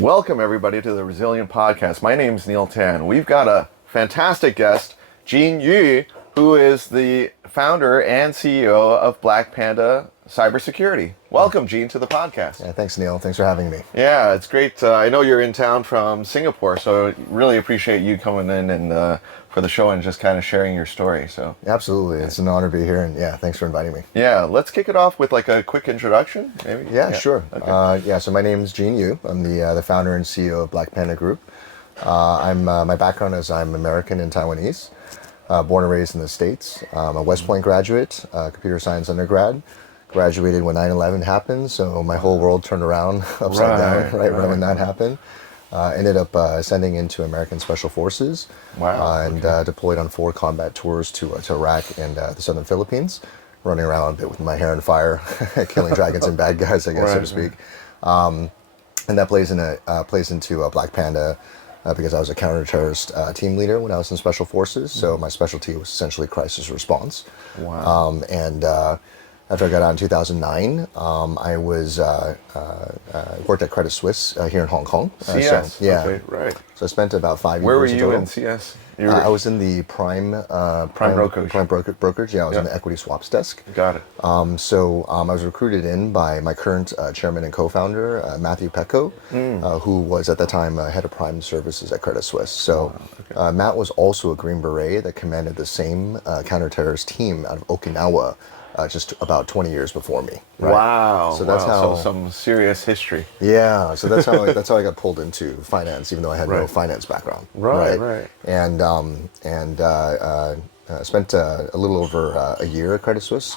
Welcome, everybody, to the Resilient Podcast. My name is Neil Tan. We've got a fantastic guest, Jean Yu, who is the founder and CEO of Black Panda Cybersecurity. Welcome, Jean, to the podcast. Yeah, thanks, Neil. Thanks for having me. Yeah, it's great. I know you're in town from Singapore, so really appreciate you coming in and for the show and just kind of sharing your story. So absolutely, it's an honor to be here, and yeah, thanks for inviting me. Yeah, let's kick it off with like a quick introduction, maybe. Yeah, sure. Okay. So my name is Jean Yu. I'm the founder and CEO of Black Panda Group. My background is I'm American and Taiwanese, born and raised in the States. I'm a West Point graduate, computer science undergrad. Graduated when 9/11 happened, so my whole world turned around upside down right when that happened. Ended up ascending into American Special Forces. Wow. And deployed on 4 combat tours to Iraq and the southern Philippines, running around a bit with my hair on fire, killing dragons and bad guys, I guess, so to speak. And that plays into Black Panda because I was a counter-terrorist team leader when I was in Special Forces. So my specialty was essentially crisis response. Wow. After I got out in 2009, I worked at Credit Suisse here in Hong Kong. CS, okay, right. So I spent about 5 years. Where were you in CS? I was in the prime brokerage. Yeah, I was in the equity swaps desk. Got it. I was recruited in by my current chairman and co-founder, Matthew Pecco, who was at that time head of prime services at Credit Suisse. So Matt was also a Green Beret that commanded the same counter-terrorist team out of Okinawa. Just about 20 years before me. Right? Wow! So that's how some serious history. Yeah, so that's how I got pulled into finance, even though I had no finance background. Right. And spent a little over a year at Credit Suisse.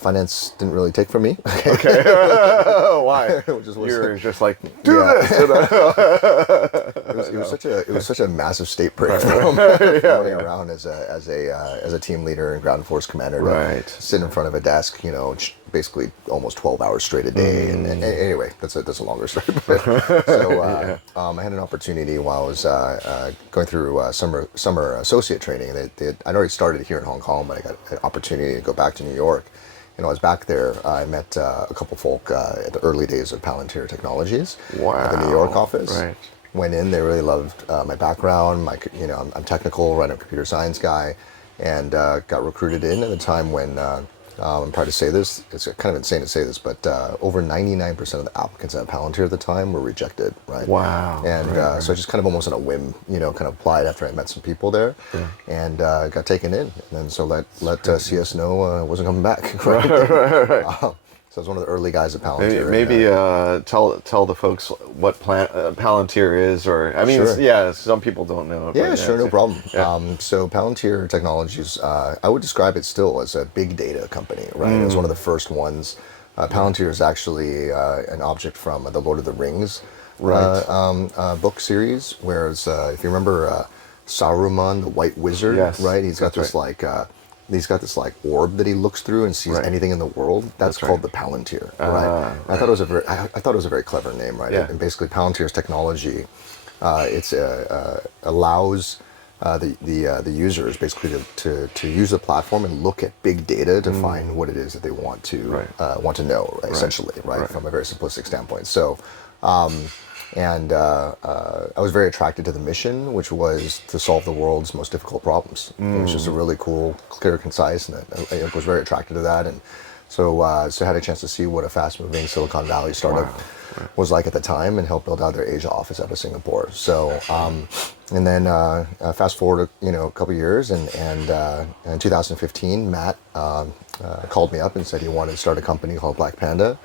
Finance didn't really take from me. Okay. Why? You're just like, do this. It was such a massive state break from running around as a team leader and ground force commander to sit in front of a desk, basically almost 12 hours straight a day. And anyway, that's a longer story. I had an opportunity while I was going through summer associate training. I'd already started here in Hong Kong, but I got an opportunity to go back to New York. I was back there. I met a couple folk at the early days of Palantir Technologies at the New York office. Right. Went in. They really loved my background. I'm technical, right? I'm a computer science guy, and got recruited in at a time when I'm proud to say this. It's kind of insane to say this, but over 99% of the applicants at Palantir at the time were rejected. Right. Wow. And so I just kind of almost on a whim, kind of applied after I met some people there, and got taken in. And then so let CS know I wasn't coming back. Right. So I was one of the early guys at Palantir. Maybe tell the folks what Palantir is, or some people don't know. Yeah, sure, no problem. Yeah. So Palantir Technologies, I would describe it still as a big data company, right? It was one of the first ones. Palantir is actually an object from the Lord of the Rings book series, whereas if you remember Saruman, the White Wizard, right? He's got this orb that he looks through and sees anything in the world. That's called the Palantir, right? I thought it was a very clever name, right? Yeah. And basically, Palantir's technology, allows the users basically to use the platform and look at big data to find what it is that they want to know, essentially, from a very simplistic standpoint. So. I was very attracted to the mission, which was to solve the world's most difficult problems. It was just a really cool, clear, concise, and I was very attracted to that. And so I had a chance to see what a fast-moving Silicon Valley startup was like at the time, and helped build out their Asia office out of Singapore. So, and then fast forward, a couple years, and in 2015, Matt called me up and said he wanted to start a company called Black Panda.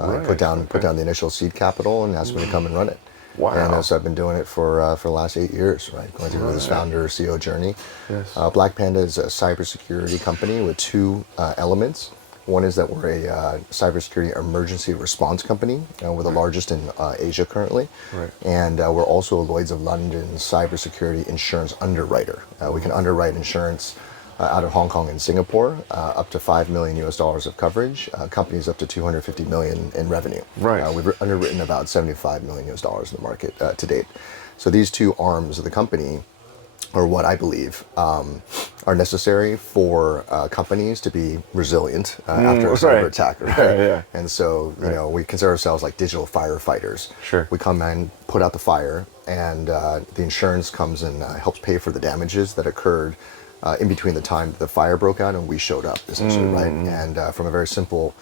Put down the initial seed capital and asked me to come and run it. Wow. And so I've been doing it for the last 8 years, right? Going through this founder CEO journey. Yes. Black Panda is a cybersecurity company with 2 elements. One is that we're a cybersecurity emergency response company. We're the largest in Asia currently. Right. And we're also a Lloyd's of London cybersecurity insurance underwriter. We can underwrite insurance out of Hong Kong and Singapore, up to $5 million of coverage, companies up to $250 million in revenue. Right. We've underwritten about $75 million in the market to date. So these 2 arms of the company or what I believe are necessary for companies to be resilient after a cyber attack. Right? And so, you know, we consider ourselves like digital firefighters. Sure. We come in, put out the fire, and the insurance comes and helps pay for the damages that occurred in between the time the fire broke out and we showed up, essentially, right? And from a very simple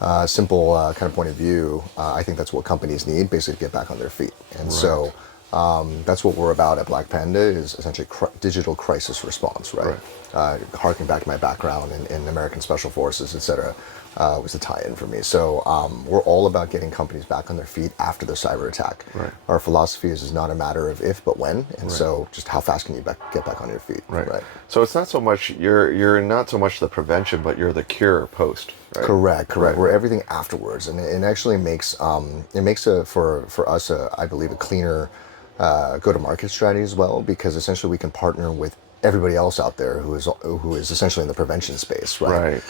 kind of point of view, I think that's what companies need, basically, to get back on their feet. And so that's what we're about at Black Panda, is essentially digital crisis response, right? Harking back to my background in American Special Forces, et cetera, was the tie-in for me. So we're all about getting companies back on their feet after the cyber attack. Our philosophy is not a matter of if, but when. And so just how fast can you get back on your feet? Right. So it's not so much, you're not so much the prevention, but you're the cure post. Right? Correct. We're everything afterwards. And it actually makes, for us, I believe, a cleaner go-to-market strategy as well, because essentially we can partner with everybody else out there who is essentially in the prevention space, right?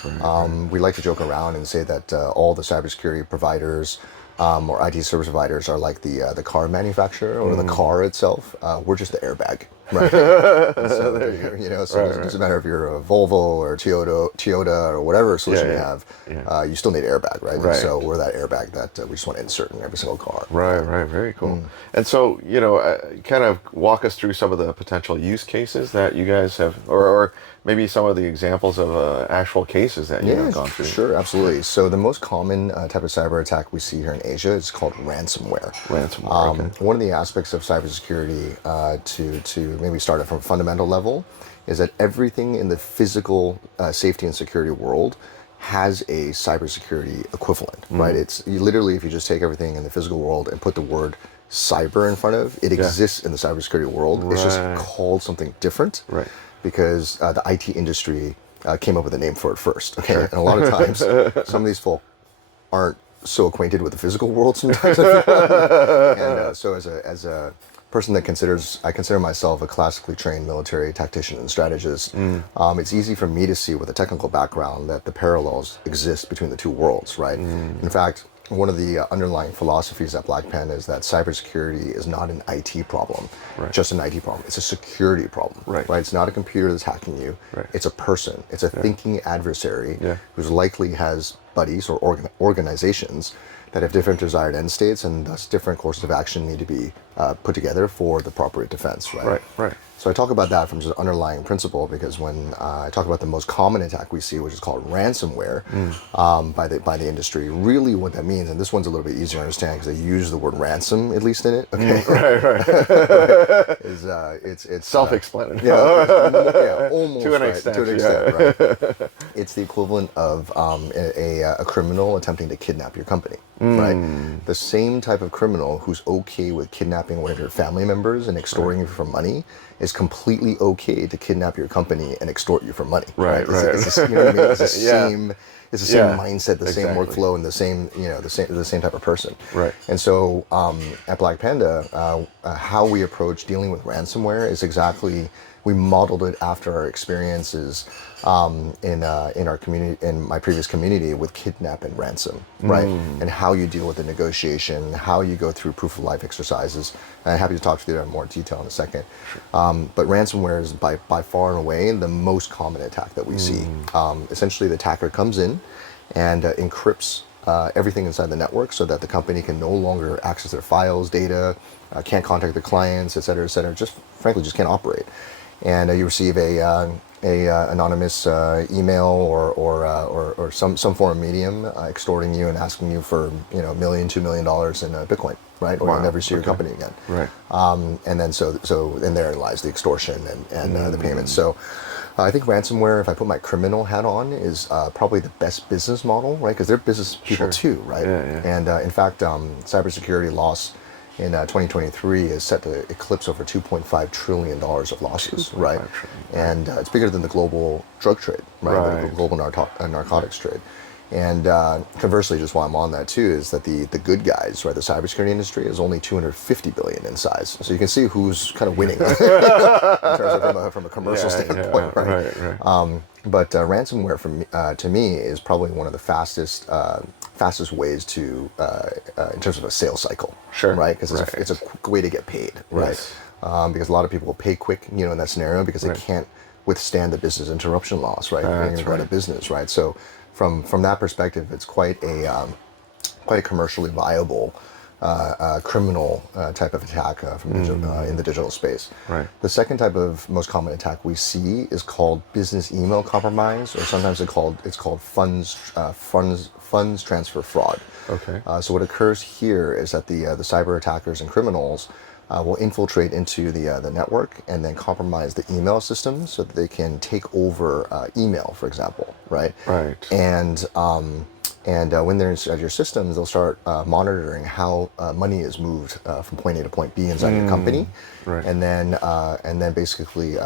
We like to joke around and say that all the cybersecurity providers or IT service providers are like the car manufacturer or the car itself. We're just the airbag, right? So, you know, so it doesn't matter if you're a Volvo or Toyota or whatever solution you have, you still need an airbag, right? And so we're that airbag that we just want to insert in every single car. Right. Very cool. And so, you know, kind of walk us through some of the potential use cases that you guys have, or maybe some of the examples of actual cases that you have gone through. Sure, absolutely. So the most common type of cyber attack we see here in Asia is called ransomware. One of the aspects of cybersecurity to maybe start it from a fundamental level is that everything in the physical safety and security world has a cybersecurity equivalent, right? It's literally, if you just take everything in the physical world and put the word cyber in front of it, exists in the cybersecurity world. It's just called something different, because the IT industry came up with a name for it first. Okay, and a lot of times, some of these folk aren't so acquainted with the physical world sometimes. And so, as a person that I consider myself a classically trained military tactician and strategist, it's easy for me to see, with a technical background, that the parallels exist between the two worlds, right? In fact, one of the underlying philosophies at Black Panda is that cybersecurity is not an IT problem, just an IT problem. It's a security problem, right? It's not a computer that's hacking you. It's a person. It's a thinking adversary who's likely has buddies or organizations that have different desired end states, and thus different courses of action need to be put together for the proper defense, right? So I talk about that from just an underlying principle, because when I talk about the most common attack we see, which is called ransomware by the industry, really what that means, and this one's a little bit easier to understand because they use the word ransom at least in it. Okay, it's self-explanatory. Almost to an extent. Right? It's the equivalent of a criminal attempting to kidnap your company. Right, the same type of criminal who's okay with kidnapping one of your family members and extorting you for money is completely okay to kidnap your company and extort you for money. It's the, you know what I mean? It's the same. It's the same mindset, the same workflow, and the same, you know, the same type of person. And so at Black Panda, how we approach dealing with ransomware is exactly, we modeled it after our experiences in our community, in my previous community, with kidnap and ransom, right? And how you deal with the negotiation, how you go through proof of life exercises. And I'm happy to talk to you in more detail in a second. But ransomware is by far and away the most common attack that we see. Essentially, the attacker comes in and encrypts everything inside the network so that the company can no longer access their files, data, can't contact their clients, et cetera, just frankly just can't operate. And you receive a anonymous email or some form of medium extorting you and asking you for $1 million, $2 million in Bitcoin, right? Or you'll never see your company again. And then so therein lies the extortion and the payments. So I think ransomware, if I put my criminal hat on, is probably the best business model, right? Because they're business people too, right? And in fact, cybersecurity loss in 2023 is set to eclipse over $2.5 trillion of losses, right? And it's bigger than the global drug trade, right? The global narcotics trade. And conversely, just while I'm on that too, is that the good guys, right, the cybersecurity industry is only 250 billion in size. So you can see who's kind of winning in terms of from a commercial standpoint, right? But ransomware, to me, is probably one of the fastest ways to, in terms of a sales cycle, right? Because it's a quick way to get paid, right? because a lot of people pay quick, in that scenario because they can't withstand the business interruption loss, right? You're going to business, right? So from that perspective, it's quite a commercially viable criminal type of attack in the digital space. Right. The second type of most common attack we see is called business email compromise, or sometimes it's called funds transfer fraud. Okay. So what occurs here is that the cyber attackers and criminals will infiltrate into the network and then compromise the email system so that they can take over email, for example, right? Right. And when they're inside your systems, they'll start monitoring how money is moved from point A to point B inside your company, right. and then basically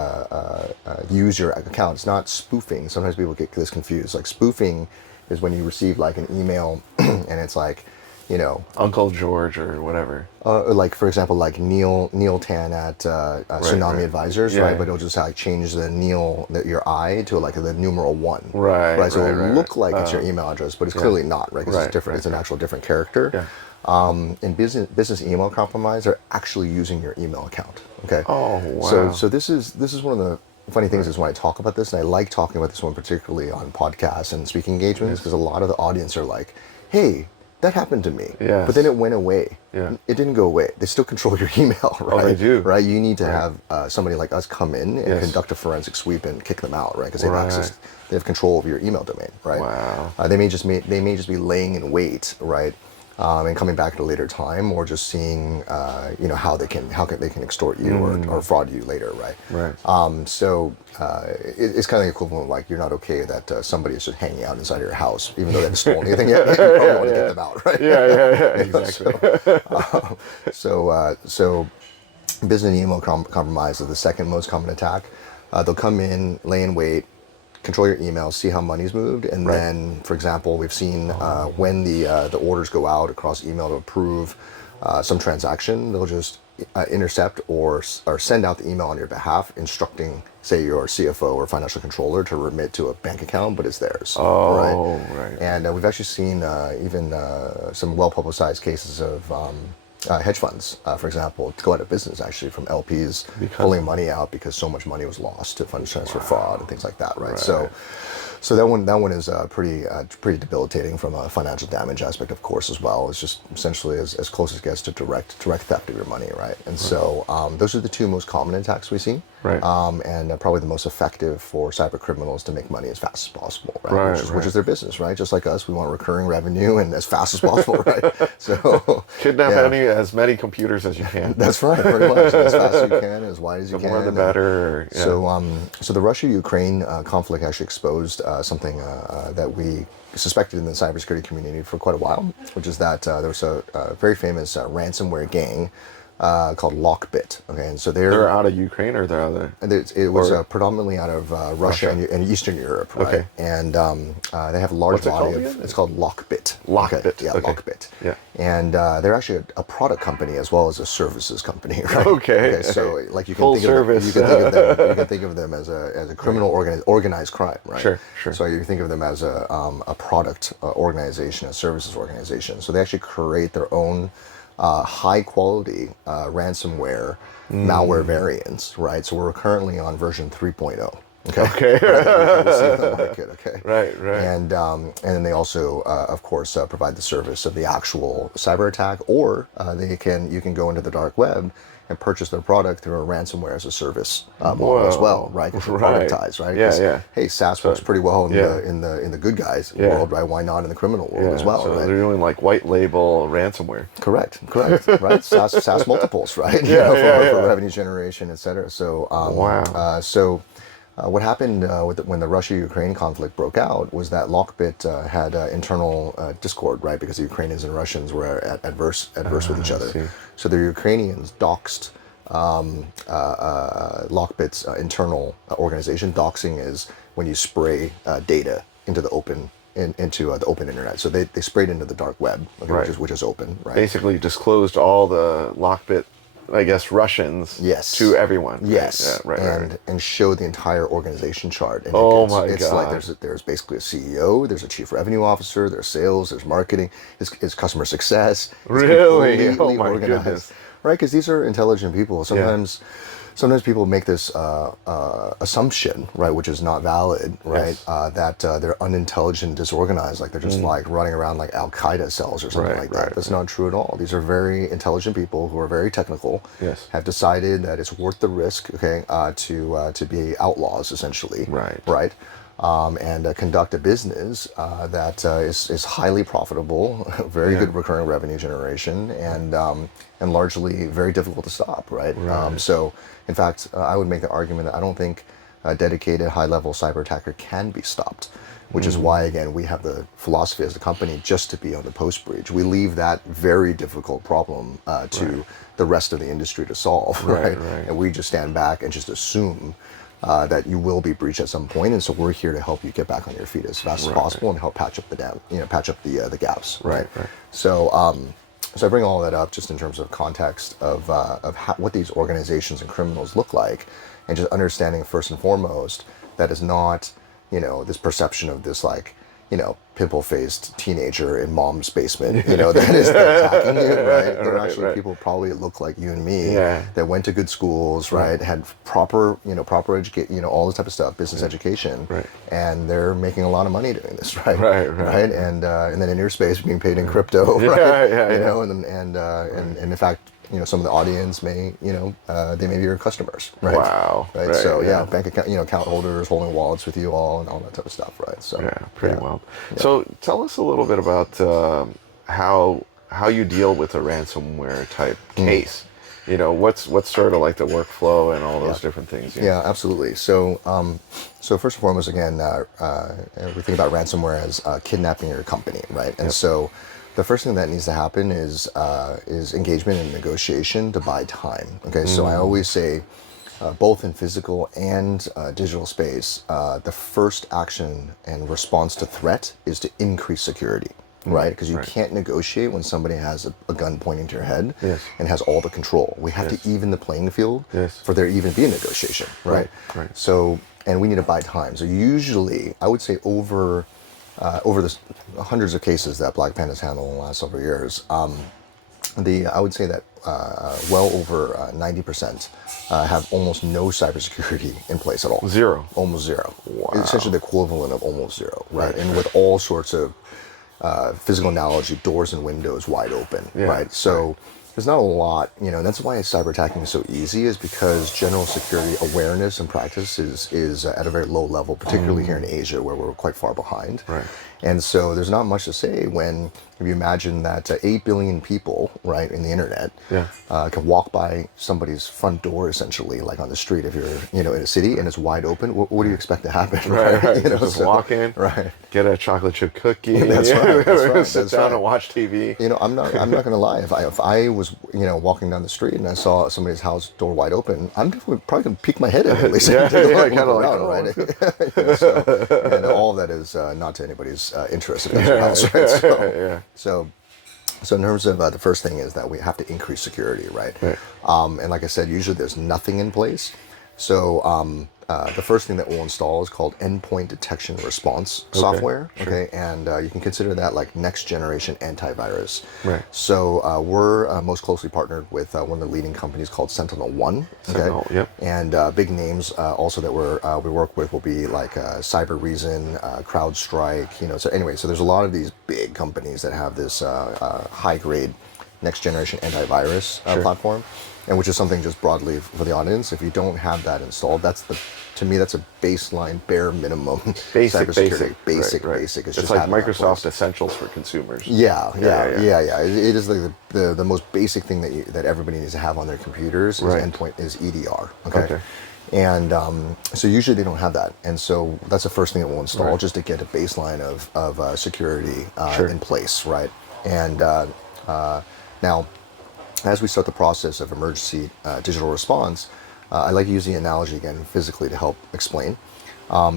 use your account. It's not spoofing. Sometimes people get this confused. Like spoofing is when you receive like an email and it's like, Uncle George or whatever. Like for example, like Neil Tan at Tsunami Advisors, right? But it'll just like change the your I to like the numeral 1, right? So it'll look like it's your email address, but it's clearly not, right? Because it's different. It's an actual different character. Yeah. In business email compromise, they're actually using your email account. Okay. Oh wow. So this is one of the funny things is when I talk about this, and I like talking about this one particularly on podcasts and speaking engagements, because a lot of the audience are like, "Hey, that happened to me, but then it went away. It didn't go away. They still control your email, right? Oh, they do. Right? You need to have somebody like us come in and conduct a forensic sweep and kick them out, right? Because they have control over your email domain, right? Wow. They may just be laying in wait, right? And coming back at a later time, or just seeing, how they can extort you or fraud you later, right? Right. So it's kind of the equivalent of like you're not okay that somebody is just hanging out inside your house, even though they haven't stolen anything yet. You probably want to get them out, right? Exactly. So business email compromise is the second most common attack. They'll come in, lay in wait, control your emails, see how money's moved, and then, for example, we've seen when the orders go out across email to approve some transaction, they'll just intercept or send out the email on your behalf, instructing, say, your CFO or financial controller to remit to a bank account, but it's theirs. Right. And we've actually seen even some well-publicized cases of hedge funds, for example, to go out of business actually from LPs pulling money out because so much money was lost to funds transfer fraud and things like that, right? So that one is pretty debilitating from a financial damage aspect, of course, as well. It's just essentially as close as it gets to direct theft of your money, right? And so those are the two most common attacks we see, right? And probably the most effective for cyber criminals to make money as fast as possible, right? Which is their business, right? Just like us, we want recurring revenue and as fast as possible, right? So kidnap as many computers as you can. That's right, pretty much as fast as you can, as wide as you can. The more the better. So the Russia-Ukraine conflict actually exposed something that we suspected in the cybersecurity community for quite a while, which is that there was a very famous ransomware gang called Lockbit. Okay, and so they're out of Ukraine, or they're out of it was predominantly out of Russia and Eastern Europe, right? Okay. And they have a large body of. It's called Lockbit. Lockbit. Okay. Yeah, okay. Lockbit. Yeah. And they're actually a product company as well as a services company, right? Okay. So like you can Full think service. of them, you can think of them as a criminal organized crime, right? Sure. So you think of them as a product organization, a services organization. So they actually create their own high quality ransomware malware variants, right? So we're currently on version 3.0. Okay. Okay. Right. And then they also, of course, provide the service of the actual cyber attack, or you can go into the dark web and purchase their product through a ransomware as a service model as well, right? Because they're productized, right? Yeah. Hey, SaaS works pretty well in the good guys world, right? Why not in the criminal world as well? So right? they're doing like white label ransomware. Correct, right? SaaS multiples, right? For revenue generation, et cetera. So what happened when the Russia-Ukraine conflict broke out was that Lockbit had internal discord, right? Because the Ukrainians and Russians were adverse with each other. So the Ukrainians doxed Lockbit's internal organization. Doxing is when you spray data into the open internet. So they sprayed into the dark web, which is open, right? Basically disclosed all the Lockbit, I guess, Russians to everyone. Yes. Right. And show the entire organization chart. And it's like there's basically a CEO, there's a chief revenue officer, there's sales, there's marketing, it's customer success. Really? It's completely organized. right? Because these are intelligent people. Sometimes people make this assumption, right, which is not valid, right? Yes. That they're unintelligent, disorganized, like they're just like running around like Al Qaeda cells or something like that. That's not true at all. These are very intelligent people who are very technical. Yes. Have decided that it's worth the risk, okay, to be outlaws essentially, right? And conduct a business that is highly profitable, very good recurring revenue generation, and largely very difficult to stop, right? So, in fact, I would make the argument that I don't think a dedicated high-level cyber attacker can be stopped, which is why, again, we have the philosophy as a company just to be on the post-breach. We leave that very difficult problem to the rest of the industry to solve, right? And we just stand back and just assume that you will be breached at some point, and so we're here to help you get back on your feet as fast as possible and help patch up the gaps, right? So I bring all that up just in terms of context of what these organizations and criminals look like, and just understanding first and foremost that is not, this perception of this like, pimple-faced teenager in mom's basement, that is attacking you, right? They're actually people probably look like you and me that went to good schools, right? Had proper education, all this type of stuff, business education, and they're making a lot of money doing this, right? Right? And then in your space, being paid in crypto, right? And in fact, some of the audience may, they may be your customers, right? Wow. Right. So bank account, account holders holding wallets with you all and all that type of stuff, right? So pretty wild. So tell us a little bit about how you deal with a ransomware type case. What's sort of like the workflow and all those different things. Yeah, absolutely. So so first and foremost, again, we think about ransomware as kidnapping your company, right? And so the first thing that needs to happen is engagement and negotiation to buy time. Okay, so I always say, both in physical and digital space, the first action and response to threat is to increase security, right? Because you can't negotiate when somebody has a gun pointing to your head and has all the control. We have to even the playing field for there to even be a negotiation, right? So, and we need to buy time. So usually, I would say over the hundreds of cases that Black Panda has handled in the last several years, I would say that well over 90% have almost no cybersecurity in place at all. Zero. Almost zero. Wow. It's essentially the equivalent of almost zero, right? And with all sorts of physical analogy, doors and windows wide open, right? So there's not a lot, and that's why cyber attacking is so easy, is because general security awareness and practice is at a very low level, particularly here in Asia, where we're quite far behind. And so there's not much to say when if you imagine that 8 billion people, right, in the internet can walk by somebody's front door, essentially, like on the street if you're, in a city and it's wide open, what do you expect to happen? Right. Just walk in, get a chocolate chip cookie, sit down and watch TV. I'm not going to lie. If I was, walking down the street and I saw somebody's house door wide open, I'm definitely probably going to peek my head in at least. Kind of like, right? And all of that is not to anybody's interest in their house, right? So in terms of the first thing is that we have to increase security, right? And like I said, usually there's nothing in place. So the first thing that we'll install is called endpoint detection response software. And you can consider that like next generation antivirus. So we're most closely partnered with one of the leading companies called SentinelOne. And big names also that we work with will be like CyberReason, CrowdStrike. So anyway, so there's a lot of these big companies that have this high grade next generation antivirus platform. And which is something just broadly for the audience. If you don't have that installed, to me, that's a baseline, bare minimum cybersecurity. Basic. It's like Microsoft Essentials for consumers. Yeah. It is like the most basic thing that everybody needs to have on their computers is endpoint is EDR. Okay. And so usually they don't have that, and so that's the first thing that we'll install just to get a baseline of security in place, right? And now, as we start the process of emergency digital response, I like to use the analogy again physically to help explain.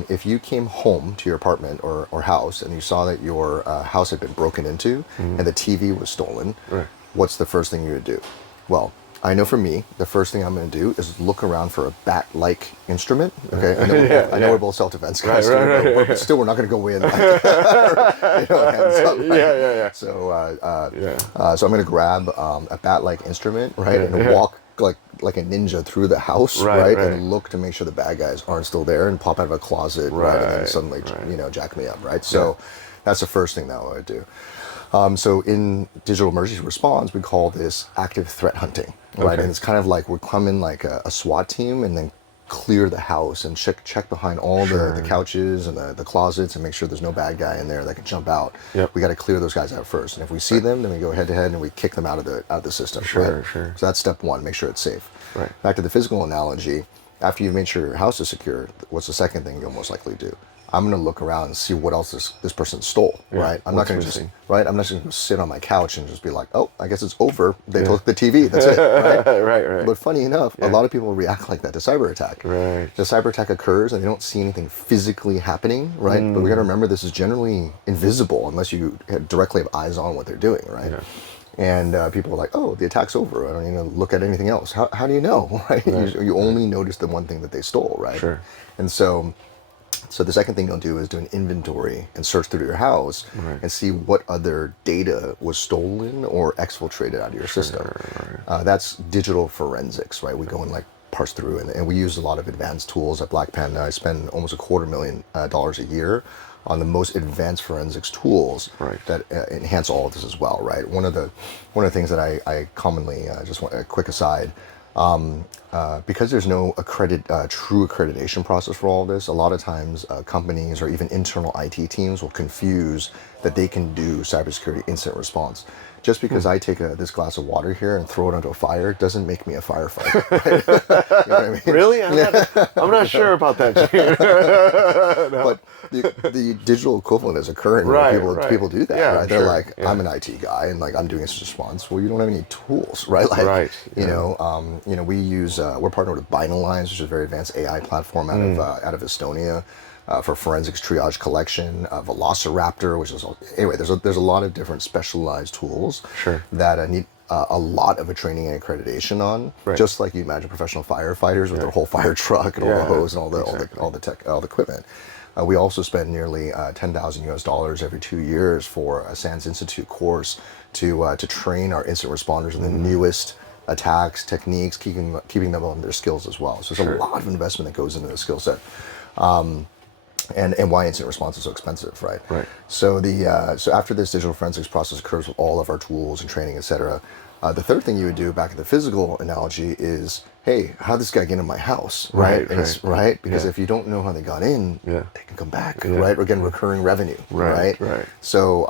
If you came home to your apartment or house and you saw that your house had been broken into and the TV was stolen, what's the first thing you would do? Well, I know for me, the first thing I'm going to do is look around for a bat-like instrument. Okay, I know we're both self-defense guys, but still, we're not going to go in like, hands up, right? Yeah. So I'm going to grab a bat-like instrument, right, and walk like a ninja through the house, right, and look to make sure the bad guys aren't still there, and pop out of a closet, right, and then suddenly, jack me up, right. So that's the first thing that I would do. So in digital emergency response, we call this active threat hunting, right? And it's kind of like we come in like a SWAT team and then clear the house and check behind all the couches and the closets and make sure there's no bad guy in there that can jump out. We got to clear those guys out first, and if we see them, then we go head to head and we kick them out of the system. Sure. So that's step one: make sure it's safe. Back to the physical analogy. After you've made sure your house is secure, what's the second thing you'll most likely do? I'm going to look around and see what else this person stole, right? I'm not going to just, right? I'm not just going to sit on my couch and just be like, oh, I guess it's over. They took the TV. That's it, right? Right. But funny enough, a lot of people react like that to cyber attack. Right. The cyber attack occurs and they don't see anything physically happening, right? But we got to remember this is generally invisible unless you directly have eyes on what they're doing, right? And people are like, oh, the attack's over. I don't need to look at anything else. How do you know, right? You only notice the one thing that they stole, right? And so the second thing you'll do is do an inventory and search through your house and see what other data was stolen or exfiltrated out of your system. That's digital forensics, right? We go and like parse through, and we use a lot of advanced tools at Black Panda. I spend almost $250,000 a year on the most advanced forensics tools that enhance all of this as well, right? One of the things that I commonly, just want a quick aside, because there's no true accreditation process for all of this, a lot of times companies or even internal IT teams will confuse that they can do cybersecurity incident response. Just because I take this glass of water here and throw it onto a fire doesn't make me a firefighter. Right? You know what I mean? Really? I'm not sure about that, Gene. But the digital equivalent is occurring where people do that. Right? They're like, I'm an IT guy and like I'm doing incident response. Well, you don't have any tools, right? Like, you know, we use we're partnered with Binalines, which is a very advanced AI platform out of Estonia. For forensics triage collection, Velociraptor, which is anyway. There's a lot of different specialized tools that need a lot of a training and accreditation on. Just like you imagine professional firefighters with their whole fire truck and all the hose and all the tech, all the equipment. We also spend nearly $10,000 every 2 years for a SANS Institute course to train our incident responders in the newest attacks, techniques, keeping them on their skills as well. So there's a lot of investment that goes into the skill set. And why incident response is so expensive, right? So so after this digital forensics process occurs with all of our tools and training, et cetera, the third thing you would do back in the physical analogy is, hey, how did this guy get in my house, right? Because if you don't know how they got in, they can come back, right? Or again, recurring revenue, right? So,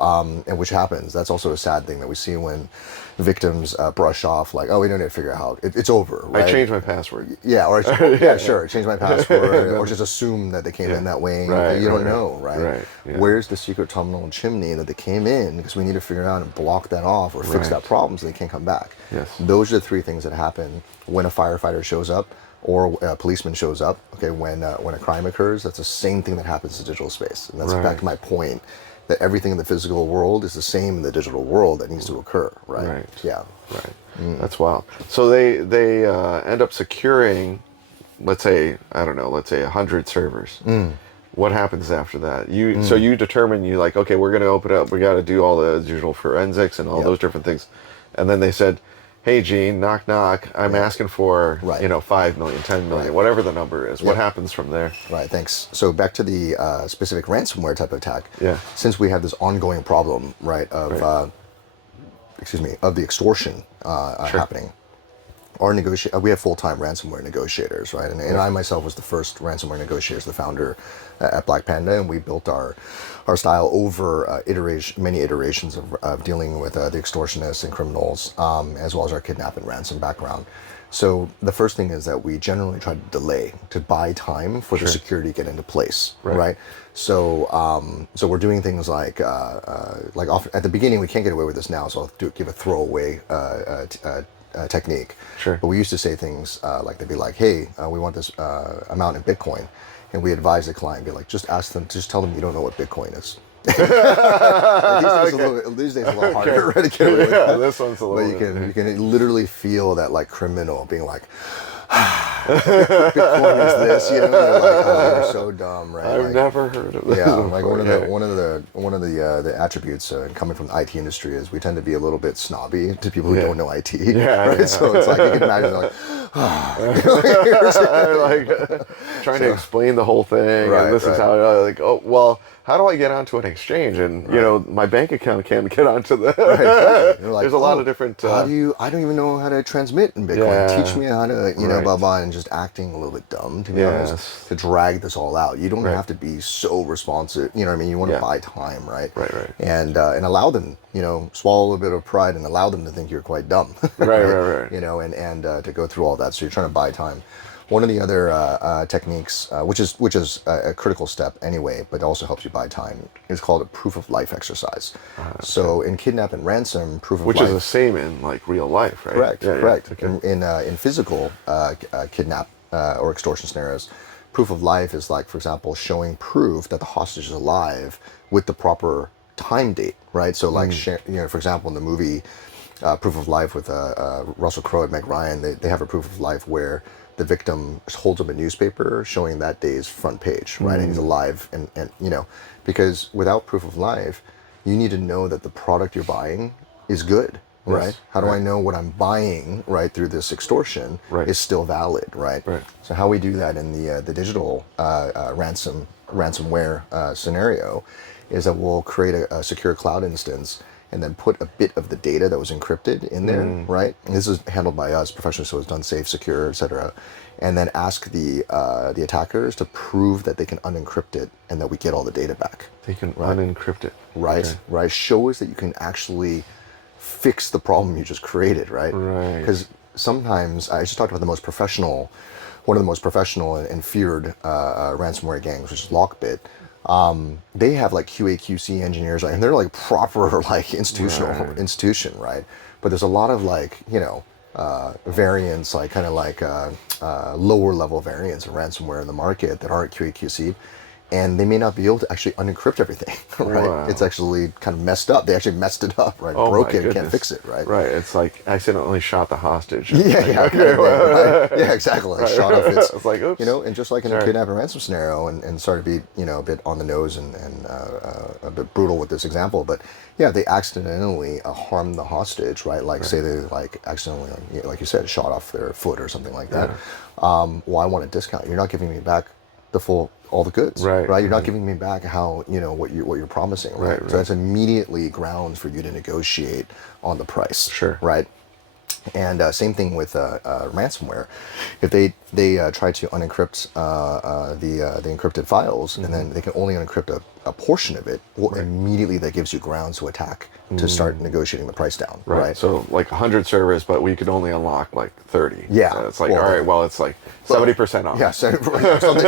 and which happens. That's also a sad thing that we see when victims brush off like, oh, we don't need to figure out how it's over, right? I changed my password. Or change my password, or just assume that they came in that way. You don't know, right? Where's the secret tunnel and chimney that they came in? Because we need to figure out and block that off or fix that problem so they can't come back. Those are the three things that happen when a firefighter shows up or a policeman shows up. Okay, when a crime occurs, that's the same thing that happens in digital space, and that's back to my point that everything in the physical world is the same in the digital world that needs to occur, right? That's wild. So they end up securing, let's say 100 servers. What happens after that? So you determine, you like, okay, we're going to open up. We got to do all the digital forensics and all those different things, and then they said, hey, Gene, knock, knock. I'm asking for, 5 million, 10 million, whatever the number is. What happens from there? Right, thanks. So back to the specific ransomware type of attack. Since we have this ongoing problem, of the extortion happening, we have full-time ransomware negotiators, right? And I myself was the first ransomware negotiators, the founder at Black Panda, and we built our style over many iterations of dealing with the extortionists and criminals, as well as our kidnap and ransom background. So the first thing is that we generally try to delay, to buy time for the security to get into place, right? So we're doing things like often, at the beginning we can't get away with this now, so I'll give a throwaway technique. But we used to say things like, they'd be like, hey, we want this amount in Bitcoin. And we advise the client, be like, just tell them you don't know what Bitcoin is. These days, a little harder to get away with. Yeah, this one's a little. But you can literally feel that like criminal being like, Bitcoin is this, you know? You're like, oh, you're so dumb, right? I've like, never heard of this. Yeah, like one of the attributes coming from the IT industry is we tend to be a little bit snobby to people who don't know IT. Yeah, right? So it's like you can imagine like. Like trying to explain the whole thing, and this is how like, oh well, how do I get onto an exchange? And you know, my bank account can't get onto the. Exactly. Like, there's a lot of different. How do you? I don't even know how to transmit in Bitcoin. Teach me how to, you know, blah blah, and just acting a little bit dumb to be honest, to drag this all out. You don't have to be so responsive. You know what I mean? You want to buy time, right? Right. And allow them, you know, swallow a little bit of pride and allow them to think you're quite dumb. Right. You know, and to go through all that. So you're trying to buy time. One of the other techniques, which is a critical step anyway, but also helps you buy time, is called a proof of life exercise. So in kidnap and ransom, proof of life, which is the same in like real life, right? Correct. Okay. In physical kidnap or extortion scenarios, proof of life is like, for example, showing proof that the hostage is alive with the proper time date, right? So like, you know, for example, in the movie Proof of Life with Russell Crowe and Meg Ryan, they have a proof of life where the victim holds up a newspaper showing that day's front page, right? And he's alive, and you know, because without proof of life, you need to know that the product you're buying is good, right? Yes. How do I know what I'm buying, right, through this extortion is still valid, right? So how we do that in the digital ransomware scenario is that we'll create a secure cloud instance and then put a bit of the data that was encrypted in there, right? And this is handled by us professionally, so it's done safe, secure, etc. And then ask the attackers to prove that they can unencrypt it and that we get all the data back. They can unencrypt it. Right. Show us that you can actually fix the problem you just created, right? Because sometimes, I just talked about one of the most professional and feared ransomware gangs, which is Lockbit. They have like QA/QC engineers, and they're like proper like institution, right? But there's a lot of like, you know, variants, like kind of like lower level variants of ransomware in the market that aren't QA/QC, and they may not be able to actually unencrypt everything, right? Wow. It's actually kind of messed up. They actually messed it up, right? Broke it, can't fix it, right? Right. It's like accidentally shot the hostage. Yeah, exactly. Like shot off its, it's like, oops. You know, and just like in a kidnap and ransom scenario, and sorry to be, you know, a bit on the nose and a bit brutal with this example, but yeah, they accidentally harmed the hostage, right? Like say they like accidentally, like you said, shot off their foot or something like that. Well, I want a discount. You're not giving me back all the goods, right? You're not giving me back how, you know, what you're promising, right? So that's immediately grounds for you to negotiate on the price, right? And same thing with ransomware. If they try to unencrypt the encrypted files, and then they can only unencrypt a portion of it, well, immediately that gives you grounds to attack to start negotiating the price down, right? So like 100 servers, but we could only unlock like 30. Yeah. So it's like, all right, well, it's like 70% off. Yeah, something, right? Something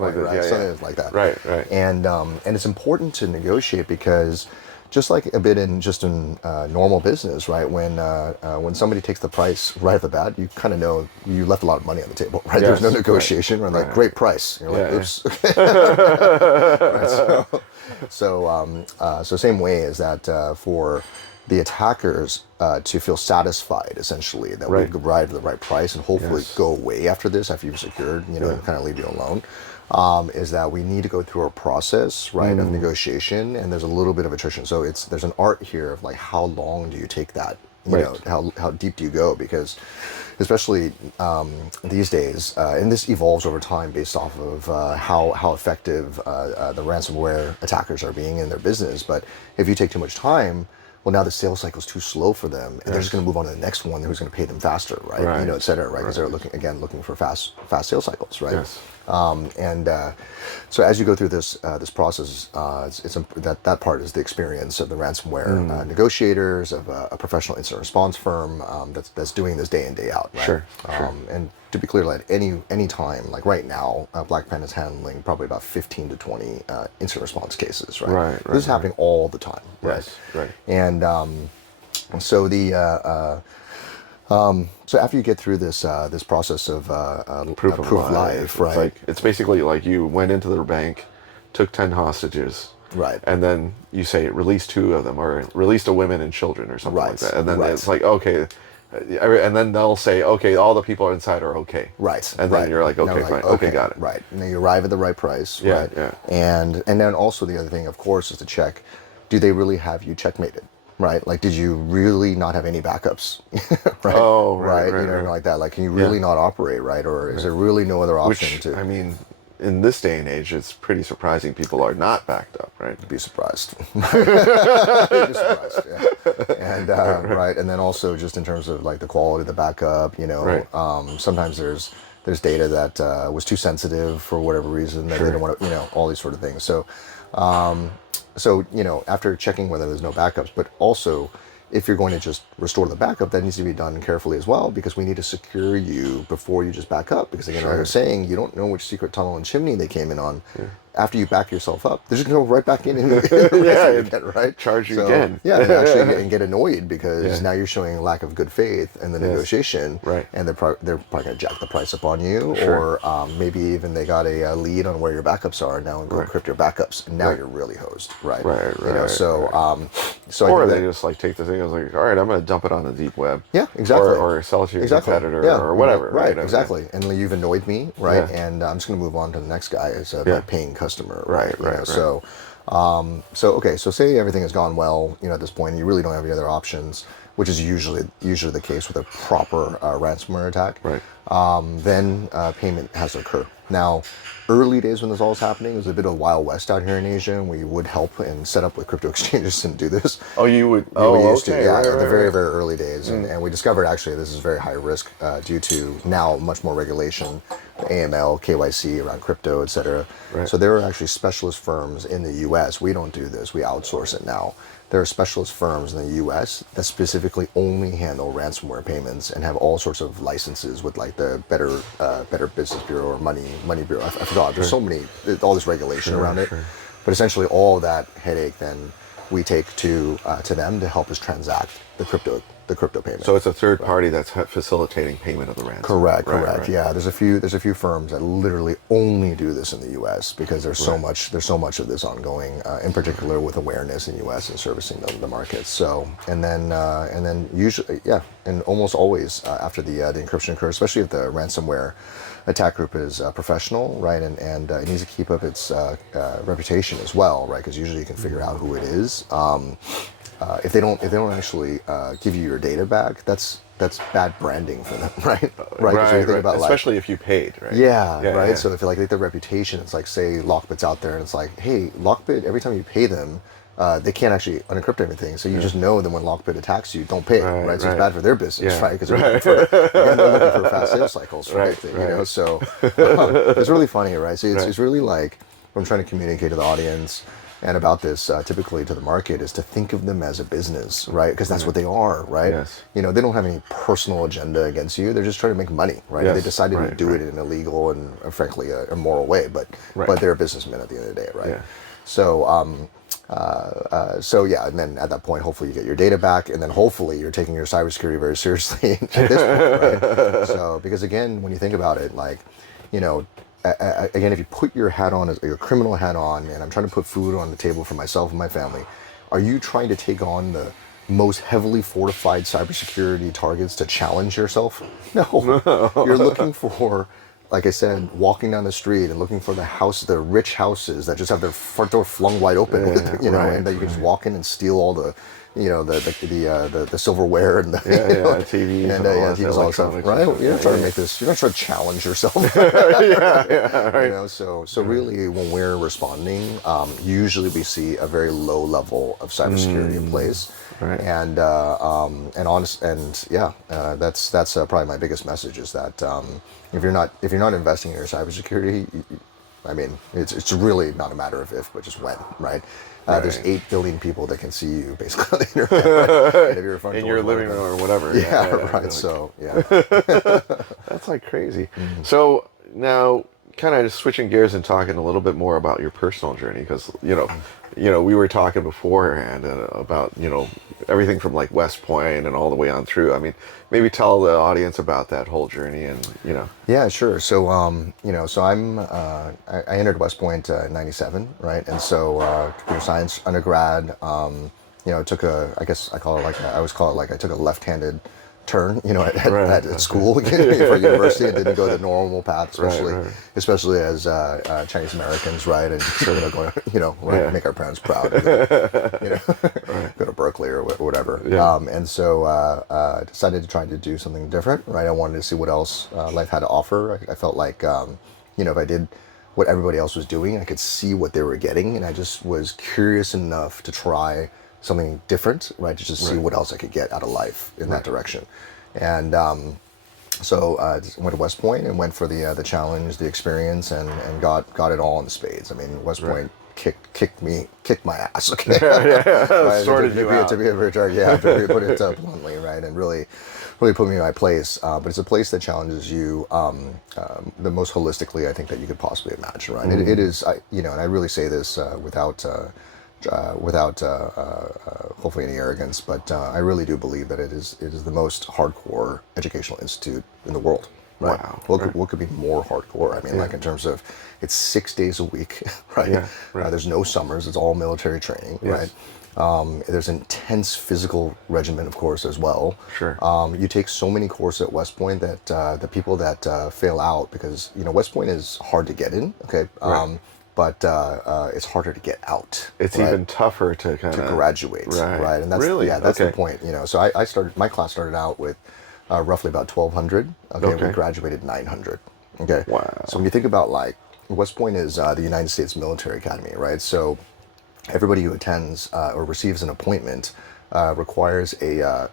like that. Right? Something like that. Right. And it's important to negotiate because just like a bit in normal business, right? When somebody takes the price right off the bat, you kind of know you left a lot of money on the table, right? There's no negotiation, right? Like great price. You're like, oops. So same way is that for the attackers to feel satisfied, essentially, that we've arrived at the right price and hopefully go away after this, after you've secured, you know, and kind of leave you alone. Is that we need to go through a process, right, of negotiation, and there's a little bit of attrition. So there's an art here of like how long do you take that, you know, how deep do you go? Because especially these days, and this evolves over time based off of how effective the ransomware attackers are being in their business. But if you take too much time, well, now the sales cycle is too slow for them, and they're just going to move on to the next one who's going to pay them faster, right? You know, et cetera, right? Because they're looking for fast sales cycles, right? So as you go through this process, that part is the experience of the ransomware negotiators, of a professional incident response firm that's doing this day in, day out, right? And to be clear, at any time, like right now, Black Panda is handling probably about 15 to 20 incident response cases, right? This is happening all the time, right? And so so after you get through this process of proof of life, right? It's basically like you went into their bank, took 10 hostages, Right. And then you say release 2 of them, or release to women and children, or something like that. And then it's like, okay. And then they'll say, okay, all the people inside are okay. Right. And then you're like, okay, fine. Okay, got it. Right. And then you arrive at the right price. Yeah, right. yeah. And then also the other thing, of course, is to check, do they really have you checkmated? Right. Like, did you really not have any backups? Right. Oh, right. You know, like that. Like, can you really not operate? Right. Or is there really no other option Which, to? I mean, in this day and age, it's pretty surprising people are not backed up, right? Be surprised. Be surprised, yeah. And right, and then also just in terms of like the quality of the backup, you know, sometimes there's data that was too sensitive for whatever reason that they don't want to, you know, all these sort of things. So, you know, after checking whether there's no backups, but also if you're going to just restore the backup, that needs to be done carefully as well, because we need to secure you before you just back up. Because again, like I was saying, you don't know which secret tunnel and chimney they came in on. Yeah. After you back yourself up, they're just going to go right back in and again, right? Charge you again. Yeah, and actually and get annoyed because now you're showing lack of good faith in the negotiation, right? And they're probably going to jack the price up on you, or maybe even they got a lead on where your backups are now and go encrypt your backups, and now you're really hosed, right? Right. You know, so or they just like take the thing. I was like, all right, I'm going to dump it on the deep web. Yeah, exactly. Or sell it to your competitor or whatever. Right, exactly. And you've annoyed me, right? And I'm just going to move on to the next guy as a paying customer, right? Right. So, okay. So say everything has gone well, you know, at this point, and you really don't have any other options, which is usually the case with a proper ransomware attack. Right. Then payment has to occur. Now, early days when this all was happening, it was a bit of Wild West out here in Asia, and we would help and set up with crypto exchanges and do this. Oh, you would? We used to, at the very, very early days. And we discovered actually this is very high risk due to now much more regulation, AML, KYC around crypto, et cetera. Right. So there are actually specialist firms in the US. We don't do this, we outsource it now. There are specialist firms in the US that specifically only handle ransomware payments and have all sorts of licenses with like the Better Business Bureau or Money Bureau. I forgot. There's so many, all this regulation around it. But essentially all of that headache then we take to them to help us transact the crypto payment. So it's a third party that's facilitating payment of the ransom. Correct. Yeah, there's a few firms that literally only do this in the U.S. because there's so much of this ongoing, in particular with awareness in the U.S. and servicing the markets. So and then usually and almost always after the encryption occurs, especially if the ransomware attack group is professional, right, and it needs to keep up its reputation as well, right, because usually you can figure out who it is. If they don't actually give you your data back, that's bad branding for them, right? Right. About, especially if you paid, right? Yeah. Yeah. So if you like their reputation, it's like say Lockbit's out there and it's like, hey, Lockbit, every time you pay them, they can't actually unencrypt everything. So you just know that when Lockbit attacks you, don't pay, right? So it's bad for their business, right? Because they're looking for fast sales cycles, right? You know, so it's really funny, right? So it's really like what I'm trying to communicate to the audience and about this typically to the market is to think of them as a business, right? Because that's what they are, right? Yes. You know, they don't have any personal agenda against you. They're just trying to make money, right? They decided to do it in an illegal and frankly a immoral way, but they're businessmen at the end of the day, right? Yeah. So, and then at that point, hopefully you get your data back, and then hopefully you're taking your cybersecurity very seriously at this point, right? So, because again, when you think about it, like, you know, again, if you put your hat on, your criminal hat on, and I'm trying to put food on the table for myself and my family, are you trying to take on the most heavily fortified cybersecurity targets to challenge yourself? No. You're looking for, like I said, walking down the street and looking for the rich houses that just have their front door flung wide open, and that you can just walk in and steal all the, you know, the silverware and the TVs and TVs, all that stuff, right? You're not trying to make this. You're not trying to challenge yourself. Right. You know, so really, when we're responding, usually we see a very low level of cybersecurity in place, right. And that's probably my biggest message is that if you're not investing in your cybersecurity, I mean, it's really not a matter of if, but just when, right? There's 8 billion people that can see you basically on the internet, right? If you're in your living room or whatever. Yeah, right. So, that's like crazy. So now kind of switching gears and talking a little bit more about your personal journey, because we were talking beforehand about everything from like West Point and all the way on through. I mean, maybe tell the audience about that whole journey and. Yeah, sure. So so I entered West Point in '97, right? And so computer science undergrad. Took I always call it like I took a left-handed turn, at school for university, and didn't go the normal path, especially as Chinese Americans, right? And going, make our parents proud, go to Berkeley or whatever. Yeah. And so decided to try to do something different, right? I wanted to see what else life had to offer. I felt like, if I did what everybody else was doing, I could see what they were getting, and I just was curious enough to try something different, right? To just see what else I could get out of life in that direction. And so went to West Point and went for the challenge, the experience, and got it all in spades. I mean, West Point kicked my ass. Okay, right? Sorted you out. To be a very dark, to put it bluntly, right? And really put me in my place. But it's a place that challenges you the most holistically, I think, that you could possibly imagine, right? It is, and I really say this without hopefully any arrogance, but I really do believe that it is the most hardcore educational institute in the world. Right? Wow. What could be more hardcore? I mean, like in terms of it's 6 days a week, right? Yeah, right. There's no summers. It's all military training, right? There's intense physical regimen, of course, as well. Sure. You take so many courses at West Point that the people that fail out, because West Point is hard to get in. Okay. But it's harder to get out. It's even tougher to kind of graduate, right? And that's really? That's the point. So I started. My class started out with roughly about 1,200. Okay, we graduated 900. Okay, wow. So when you think about like West Point is the United States Military Academy, right? So everybody who attends or receives an appointment requires a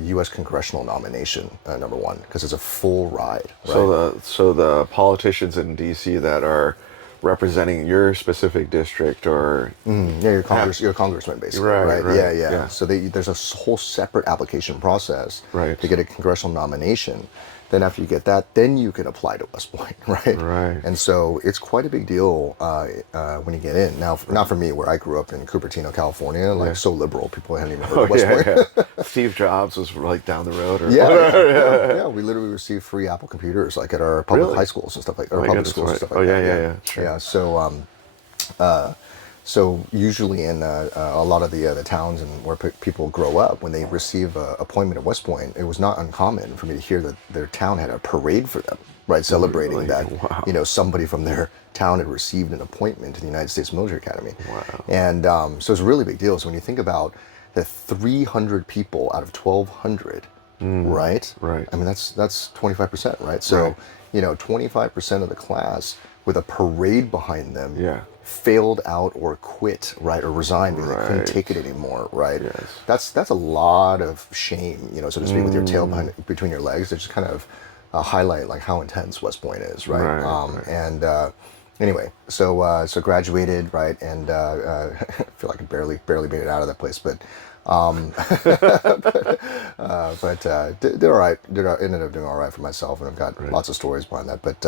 U.S. congressional nomination. Number one, because it's a full ride. Right? So the politicians in D.C. that are representing your specific district, or your congressman, basically, right? Yeah. So there's a whole separate application process to get a congressional nomination. Then after you get that, then you can apply to West Point, right? Right. And so it's quite a big deal when you get in. Now, not for me, where I grew up in Cupertino, California, so liberal, people hadn't even heard of West Point. Steve Jobs was like down the road. Or yeah. We literally received free Apple computers, like at our public high schools and stuff like, or public schools and stuff like that. Sure. Yeah. So usually in a lot of the towns and where people grow up, when they receive an appointment at West Point, it was not uncommon for me to hear that their town had a parade for them, right? Celebrating that, somebody from their town had received an appointment to the United States Military Academy. Wow. And so it's a really big deal. So when you think about the 300 people out of 1,200, right? Right. I mean, that's 25%, right? So, 25% of the class with a parade behind them failed out or quit, right, or resigned because they couldn't take it anymore, right? Yes. That's a lot of shame, so to speak, with your tail between your legs. They just kind of highlight like how intense West Point is, right? And anyway, so graduated, right, and I feel like I barely made it out of that place, but did all right. Ended up doing all right for myself, and I've got lots of stories behind that. But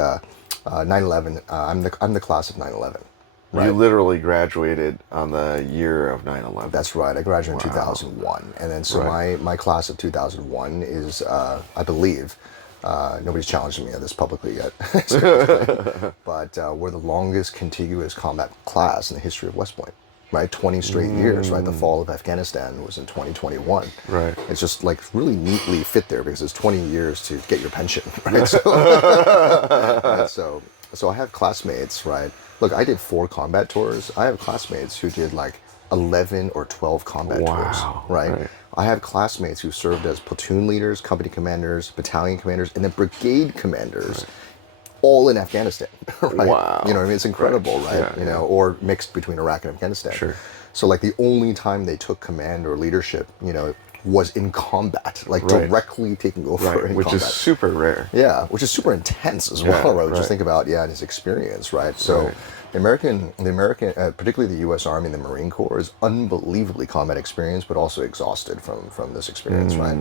9/11, I'm the class of 9/11. Right? You literally graduated on the year of 9/11. That's right. I graduated in 2001, and then so my class of 2001 is, I believe, nobody's challenging me on this publicly yet, but we're the longest contiguous combat class in the history of West Point. Right, 20 straight years. Right, the fall of Afghanistan was in 2021. Right, it's just like really neatly fit there because it's 20 years to get your pension. Right, so I have classmates. Right, look, I did 4 combat tours. I have classmates who did like 11 or 12 combat tours. Right, I have classmates who served as platoon leaders, company commanders, battalion commanders, and then brigade commanders. All in Afghanistan, right? Wow. You know what I mean? It's incredible, right? Or mixed between Iraq and Afghanistan. Sure. So like the only time they took command or leadership, was in combat, like directly taking over in which combat. Is super rare. Yeah, which is super intense as well, right? Just think about, his experience, right? So the American, particularly the U.S. Army and the Marine Corps is unbelievably combat experienced, but also exhausted from this experience, right?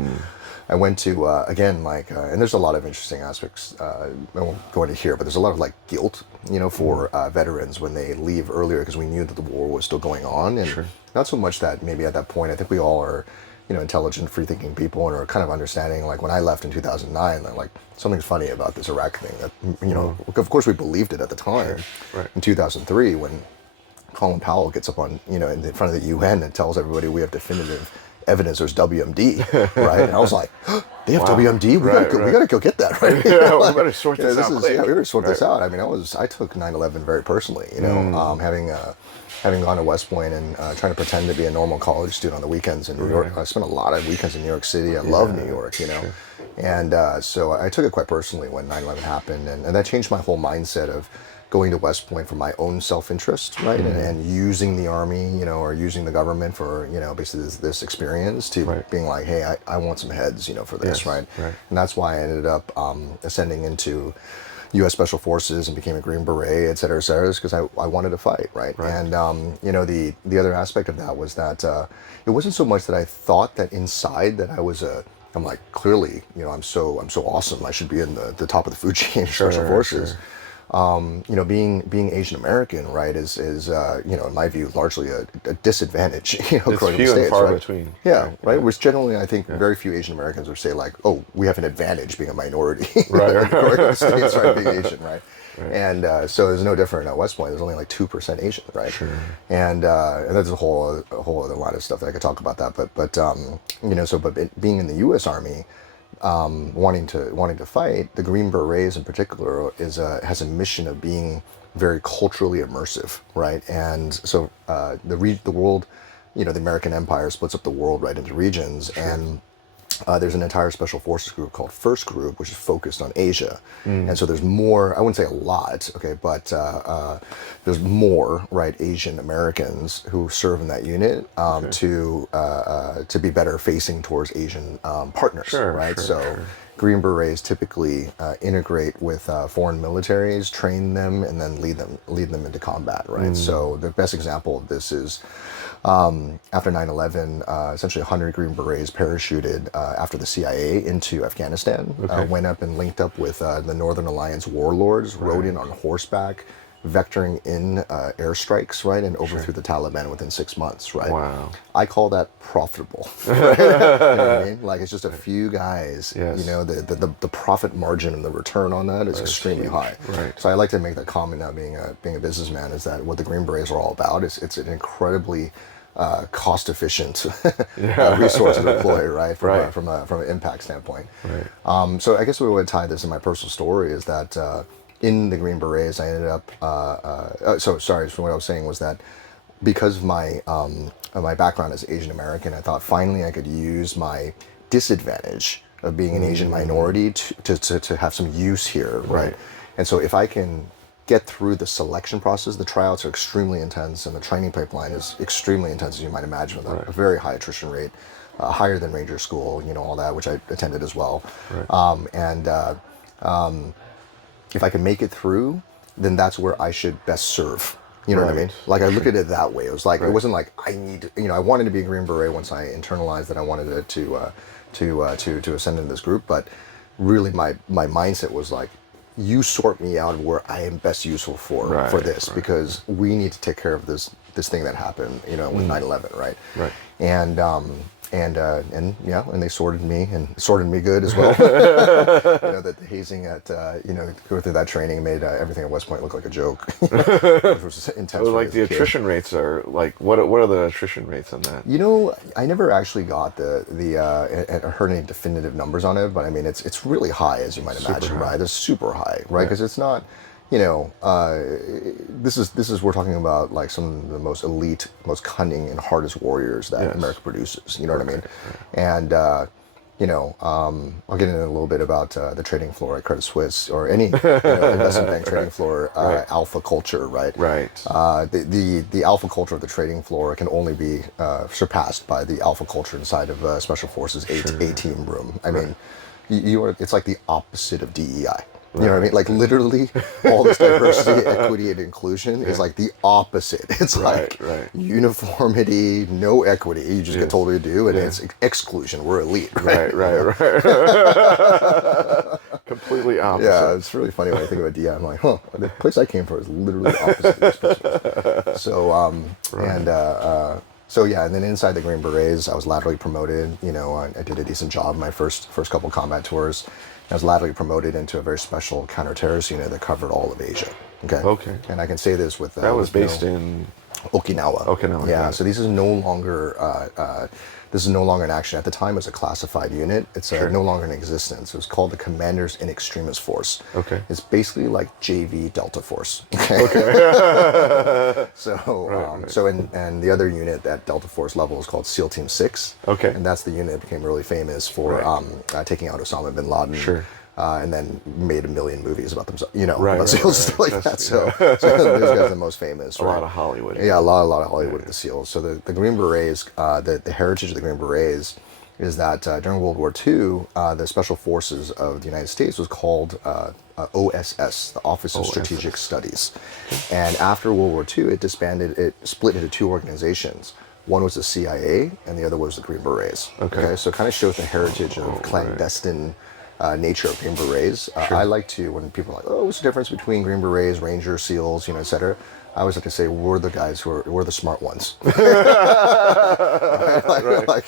I went to again and there's a lot of interesting aspects. I won't go into here, but there's a lot of like guilt, for veterans when they leave earlier because we knew that the war was still going on, and not so much that maybe at that point. I think we all are, intelligent, free-thinking people and are kind of understanding. Like when I left in 2009, like something's funny about this Iraq thing. That of course we believed it at the time. In 2003, when Colin Powell gets up on, in front of the UN and tells everybody we have definitive evidence there's WMD, right? And I was like, they have WMD? We gotta go get that, right? We better sort this out. We better sort this out. I mean, I took 9/11 very personally, having gone to West Point and trying to pretend to be a normal college student on the weekends in New York. I spent a lot of weekends in New York City. I love New York, And so I took it quite personally when 9/11 happened, and that changed my whole mindset of going to West Point for my own self-interest, right? And using the Army, or using the government for, basically this experience to being like, hey, I want some heads, for this, right? And that's why I ended up ascending into U.S. Special Forces and became a Green Beret, et cetera, because I wanted to fight, right? And, the other aspect of that was that it wasn't so much that I thought that inside that I'm like, clearly, I'm so awesome. I should be in the top of the food chain in Special Forces. Being Asian American, right, is in my view, largely a disadvantage. It's according few to the and States, far right? between. Yeah, right. Which generally, I think, very few Asian Americans would say like, "Oh, we have an advantage being a minority." According to the States, right, being Asian, right? And so it's no different at West Point. There's only like 2% Asian, right? And that's a whole other line of stuff that I could talk about that. But being in the U.S. Army. Wanting to fight, the Green Berets in particular has a mission of being very culturally immersive, right? And so the world, the American Empire splits up the world right into regions, and there's an entire special forces group called First Group, which is focused on Asia. And so there's more, I wouldn't say a lot, okay, but there's more, right, Asian Americans who serve in that unit to be better facing towards Asian partners, right? Green Berets typically integrate with foreign militaries, train them, and then lead them into combat, right? So the best example of this is after 9/11, essentially 100 Green Berets parachuted after the CIA into Afghanistan, went up and linked up with the Northern Alliance warlords, rode in on horseback, vectoring in airstrikes, right, and overthrew the Taliban within 6 months, right? Wow. I call that profitable. Right? You know what I mean? Like, it's just a few guys. The profit margin and the return on that is extremely high. Right. So I like to make that comment now, being a businessman, is that what the Green Berets are all about is it's an incredibly cost-efficient resource to deploy, right? From an impact standpoint. Right. So I guess we would tie this in my personal story is that. In the Green Berets, I ended up. So what I was saying was that because of my background as Asian American, I thought finally I could use my disadvantage of being an Asian minority to have some use here, right? And so if I can get through the selection process, the tryouts are extremely intense, and the training pipeline is extremely intense, as you might imagine, with a very high attrition rate, higher than Ranger School, all that, which I attended as well, if I can make it through, then that's where I should best serve. You know what I mean? Like, I look at it that way. It was like, it wasn't like I need to, I wanted to be a Green Beret once I internalized that I wanted to ascend in this group. But really my mindset was like, you sort me out of where I am best useful for this, because we need to take care of this thing that happened, with 9/11, right? And they sorted me good as well. That the hazing at go through that training made everything at West Point look like a joke. Which was intense. So like the attrition rates are like, what are the attrition rates on that? I never actually got heard any definitive numbers on it, but I mean it's really high, as you might imagine, right? It's super high, right? Because it's not. This is we're talking about like some of the most elite, most cunning, and hardest warriors that America produces. You know what I mean? And I'll get into a little bit about the trading floor at Credit Suisse or any investment bank trading floor alpha culture, right? The alpha culture of the trading floor can only be surpassed by the alpha culture inside of Special Forces A team room. I mean, it's like the opposite of DEI. You know what I mean? Like literally all this diversity, equity, and inclusion is like the opposite. It's like uniformity, no equity. You just get told what to do, and it's exclusion. We're elite. Right. Completely opposite. Yeah, it's really funny when I think about DI. I'm like, the place I came from is literally opposite of this place. So, and then inside the Green Berets, I was laterally promoted. You know, I did a decent job my first couple combat tours. I was laterally promoted into a very special counter-terrorist unit that covered all of Asia. Okay. And I can say this with that was based in Okinawa. Yeah. So this is no longer in action. At the time, it was a classified unit. It's no longer in existence. It was called the Commanders in Extremis Force. Okay. It's basically like JV Delta Force. So and the other unit at Delta Force level is called SEAL Team 6. Okay. And that's the unit that became really famous for taking out Osama bin Laden. Sure. And then made a million movies about themselves, about SEALs, stuff like that. So those guys are the most famous. A lot of Hollywood. Yeah, a lot of Hollywood with the SEALs. So the Green Berets, the heritage of the Green Berets is that during World War II, the Special Forces of the United States was called OSS, the Office of Strategic Studies. And after World War II, it disbanded, it split into two organizations. One was the CIA, and the other was the Green Berets. Okay. So it kind of shows the heritage of clandestine nature of Green Berets. I like to, when people are like, what's the difference between Green Berets, Rangers, SEALs, et cetera? I always like to say, we're the guys we're the smart ones. Like,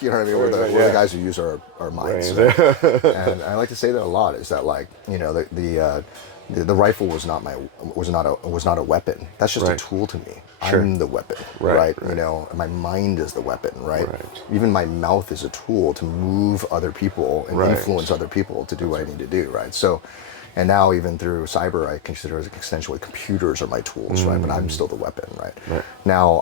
you know what I mean? We're the guys who use our minds. And I like to say that a lot, is that like, the rifle was not a weapon. That's just a tool to me. I'm the weapon, right? You know, my mind is the weapon, right? Even my mouth is a tool to move other people and influence other people to do what I need to do, right? So, and now even through cyber, I consider as an extension with computers are my tools, right? But I'm still the weapon, right? Now,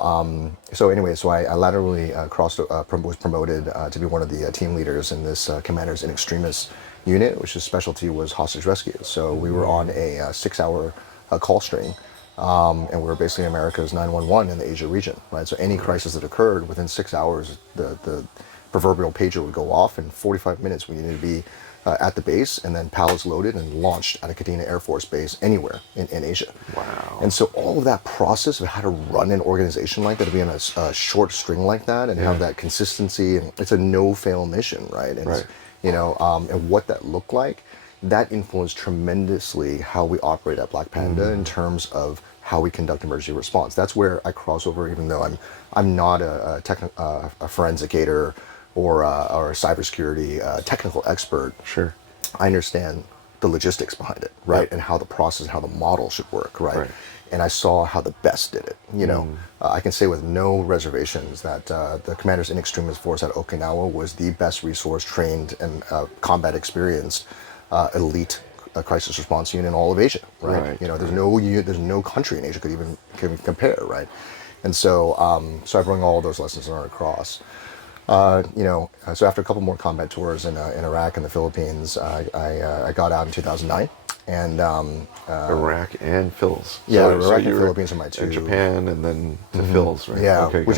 so I laterally was promoted to be one of the team leaders in this Commanders in Extremis unit, which his specialty was hostage rescue. So we were on a 6-hour call string, and we were basically America's 911 in the Asia region, right? So any crisis that occurred within 6 hours, the proverbial pager would go off. In 45 minutes, we needed to be at the base, and then pallets loaded and launched at a Kadena Air Force Base anywhere in Asia. Wow. And so all of that process of how to run an organization like that, to be on a short string like that, and have that consistency, and it's a no-fail mission, right? And and what that looked like, that influenced tremendously how we operate at Black Panda in terms of how we conduct emergency response. That's where I cross over, even though I'm not a forensicator or a cybersecurity technical expert. Sure. I understand the logistics behind it, right? And how the process, how the model should work, right? And I saw how the best did it. I can say with no reservations that the Commanders in Extremis Force at Okinawa was the best resource trained and combat experienced elite crisis response unit in all of Asia, right? There's no country in Asia could even compare, right? And so I bring all those lessons learned across. So after a couple more combat tours in Iraq and the Philippines, I got out in 2009. And Iraq and Phils. Yeah, Iraq and Philippines are my two. Japan and then to Phils, right? Yeah, which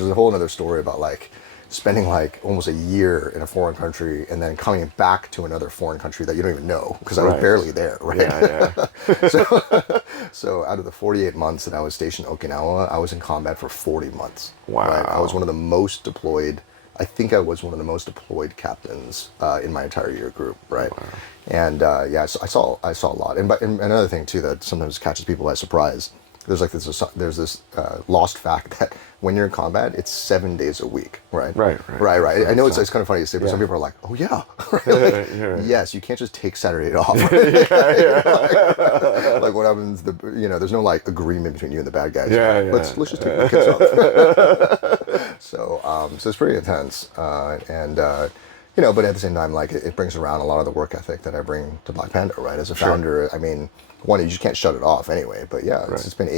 is a whole other story about like spending like almost a year in a foreign country and then coming back to another foreign country that you don't even know, because I was barely there, right? Yeah. So out of the 48 months that I was stationed in Okinawa, I was in combat for 40 months. Wow. Right? I was one of the most deployed. I think I was one of the most deployed captains in my entire year group, right? Wow. And so I saw a lot. And another thing too that sometimes catches people by surprise. There's this lost fact that when you're in combat, it's 7 days a week, right? Right. I know it's kind of funny to say, but some people are like, "Oh yeah, yes, you can't just take Saturday off." Like what happens? There's no like agreement between you and the bad guys. Let's just take the kids off. So it's pretty intense, but at the same time, like it brings around a lot of the work ethic that I bring to Black Panda, right? As a founder, I mean, one, you just can't shut it off anyway. But it's been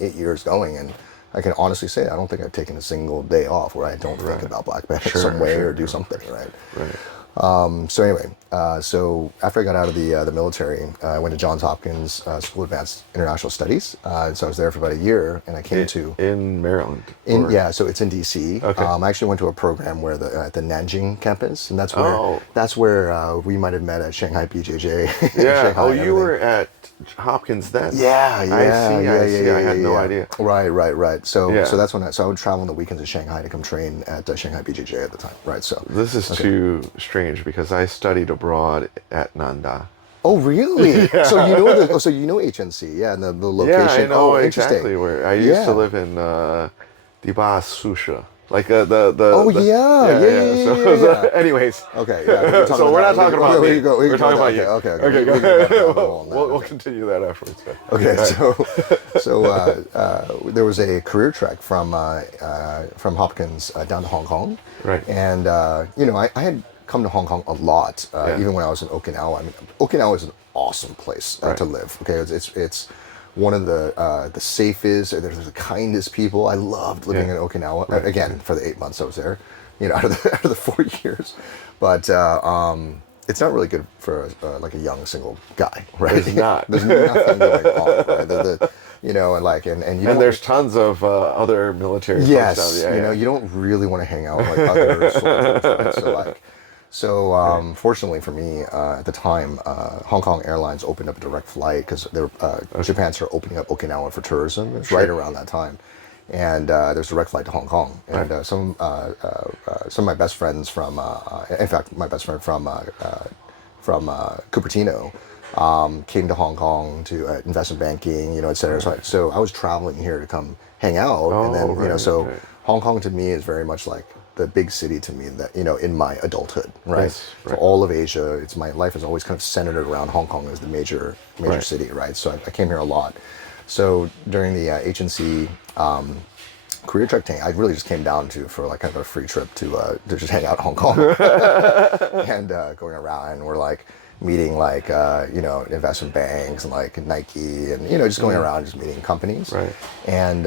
8 years going, and I can honestly say I don't think I've taken a single day off where I don't think about Black Panda some way or do something, right? So anyway, So after I got out of the military, I went to Johns Hopkins School of Advanced International Studies. So I was there for about a year, and I came in Maryland. So it's in DC. Okay. I actually went to a program where at the Nanjing campus, and that's where we might have met at Shanghai BJJ. Yeah. Shanghai You were at Hopkins then. Yeah. I see. I had no idea. Right. So that's when I would travel on the weekends to Shanghai to come train at Shanghai BJJ at the time. Right. So this is too strange because I studied abroad at Nanda. Oh really? Yeah. So you know HNC, and the location. Yeah, I know interesting. exactly where. I used to live in Diba Susha. Like So, anyways. Okay. Yeah, so we're not talking about me. We're talking about you. Okay. We'll continue that afterwards. Okay. So there was a career trek from Hopkins down to Hong Kong. Right. And I had come to Hong Kong a lot, even when I was in Okinawa. I mean, Okinawa is an awesome place to live. Okay, it's one of the safest, they're the kindest people. I loved living in Okinawa. Right. Again, for the 8 months I was there, out of the 4 years. But it's not really good for like a young single guy, right? It's not. There's nothing going on, right? And there's tons of other military. Yes, folks out there. You don't really want to hang out with like other soldiers, right? So fortunately for me, at the time, Hong Kong Airlines opened up a direct flight because Japan started opening up Okinawa for tourism. It was right around that time, and there's a direct flight to Hong Kong. And some of my best friends from, in fact, my best friend from Cupertino came to Hong Kong to investment banking, et cetera. So I was traveling here to come hang out, and then Hong Kong to me is very much like the big city to me that in my adulthood, right? Yes, right. For all of Asia, my life is always kind of centered around Hong Kong as the major city, right? So I came here a lot. So during the HNC career trek thing, I really just came down for like kind of a free trip to just hang out in Hong Kong and going around, and we're like meeting like investment banks and like Nike and just going around just meeting companies, right? And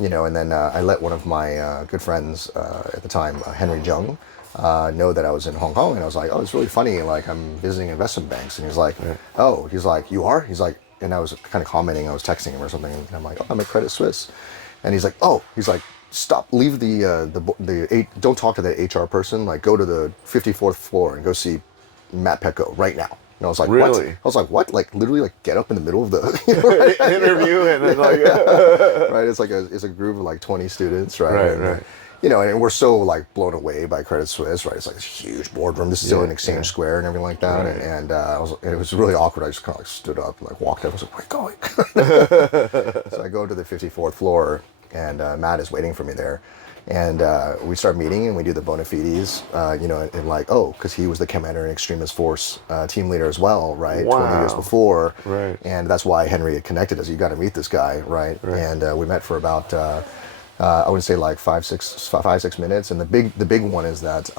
and then I let one of my good friends at the time, Henry Jung, know that I was in Hong Kong, and I was like, oh, it's really funny, like I'm visiting investment banks, and he's like, he's like, you are? He's like, and I was kind of commenting, I was texting him or something, and I'm like, oh, I'm at Credit Suisse, and he's like, stop, leave don't talk to the HR person, like go to the 54th floor and go see Matt Petco right now. And I was like, really? What? I was like, what? Like literally, like get up in the middle of the interview, and then like, right? It's like it's a group of like 20 students, right? Right. And we're so like blown away by Credit Suisse, right? It's like this huge boardroom. This is still in Exchange Square and everything like that. Right. And it was really awkward. I just kind of like stood up and like walked up. I was like, where are you going? So I go to the 54th floor, and Matt is waiting for me there. And we start meeting, and we do the bona fides, and like, because he was the commander in Extremist Force team leader as well, right? Wow. 20 years before. Right. And that's why Henry had connected us. You got to meet this guy, right? And we met for about, I would say like 5-6 minutes. And the big one is that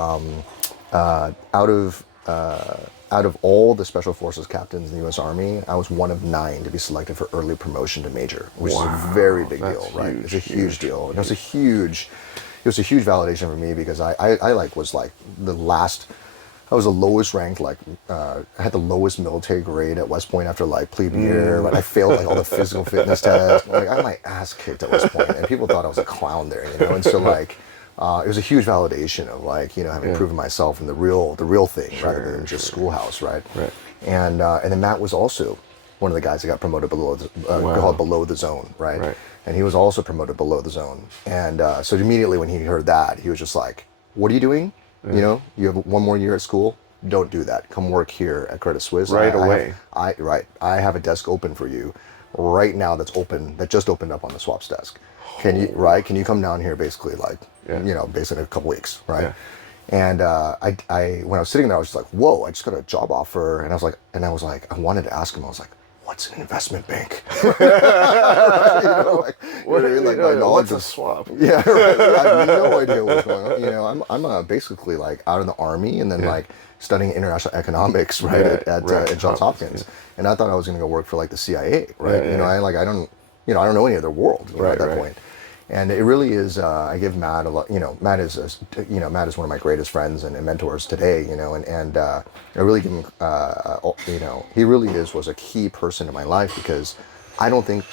out of all the Special Forces captains in the U.S. Army, I was one of 9 to be selected for early promotion to major, which is a very big deal, right? It's a huge deal. And it was a huge validation for me because I like was like the last. I was the lowest ranked, like I had the lowest military grade at West Point after like plebe year. Like I failed like all the physical fitness tests. Like I had my ass kicked at West Point, and people thought I was a clown there, And so like. It was a huge validation of like having proven myself in the real thing rather than just schoolhouse, right? Right. And then Matt was also one of the guys that got promoted below the zone, right? And he was also promoted below the zone. And so immediately when he heard that, he was just like, "What are you doing? You have 1 more year at school. Don't do that. Come work here at Credit Suisse right away. I have a desk open for you right now. That just opened up on the swaps desk. Can you come down here basically like." Basically in a couple weeks, right? Yeah. And I when I was sitting there, I was just like, "Whoa!" I just got a job offer, and I was like, I wanted to ask him. I was like, "What's an investment bank?" What's a swap? Yeah, right. I have no idea what's going on. I'm basically like out of the Army, and then like studying international economics, right, at Johns Hopkins, and I thought I was going to go work for like the CIA, right? I don't know any other world at that point. And it really is. I give Matt a lot. Matt is Matt is one of my greatest friends and mentors today. And I really give him. He really was a key person in my life, because I don't think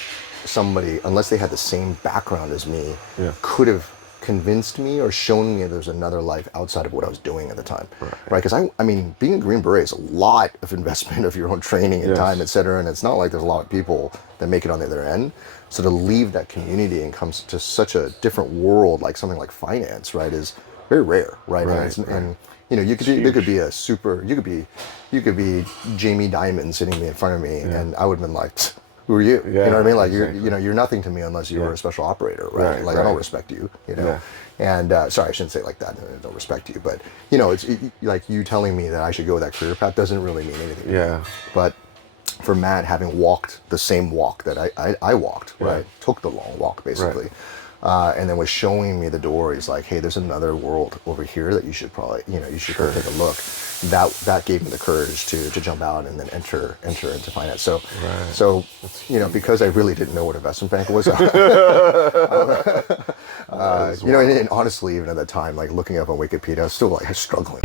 somebody, unless they had the same background as me, could have convinced me or shown me there's another life outside of what I was doing at the time, right? Because I mean, being a Green Beret is a lot of investment of your own training and time, etc. And it's not like there's a lot of people that make it on the other end. So to leave that community and come to such a different world, like something like finance, right, is very rare, right? And you could be a super, you could be Jamie Dimon sitting in front of me, and I would have been like, who are you? You know what I mean? Like you're nothing to me unless you're a special operator, right? I don't respect you, And sorry, I shouldn't say it like that. I don't respect you, but it's like you telling me that I should go that career path doesn't really mean anything. To me. But for Matt, having walked the same walk that I walked, right? Took the long walk basically. And then was showing me the door. He's like, hey, there's another world over here that you should probably, you should go take a look. That gave me the courage to jump out and then enter into finance. So, because I really didn't know what investment bank was, and honestly, even at that time, like looking up on Wikipedia, I was still like struggling.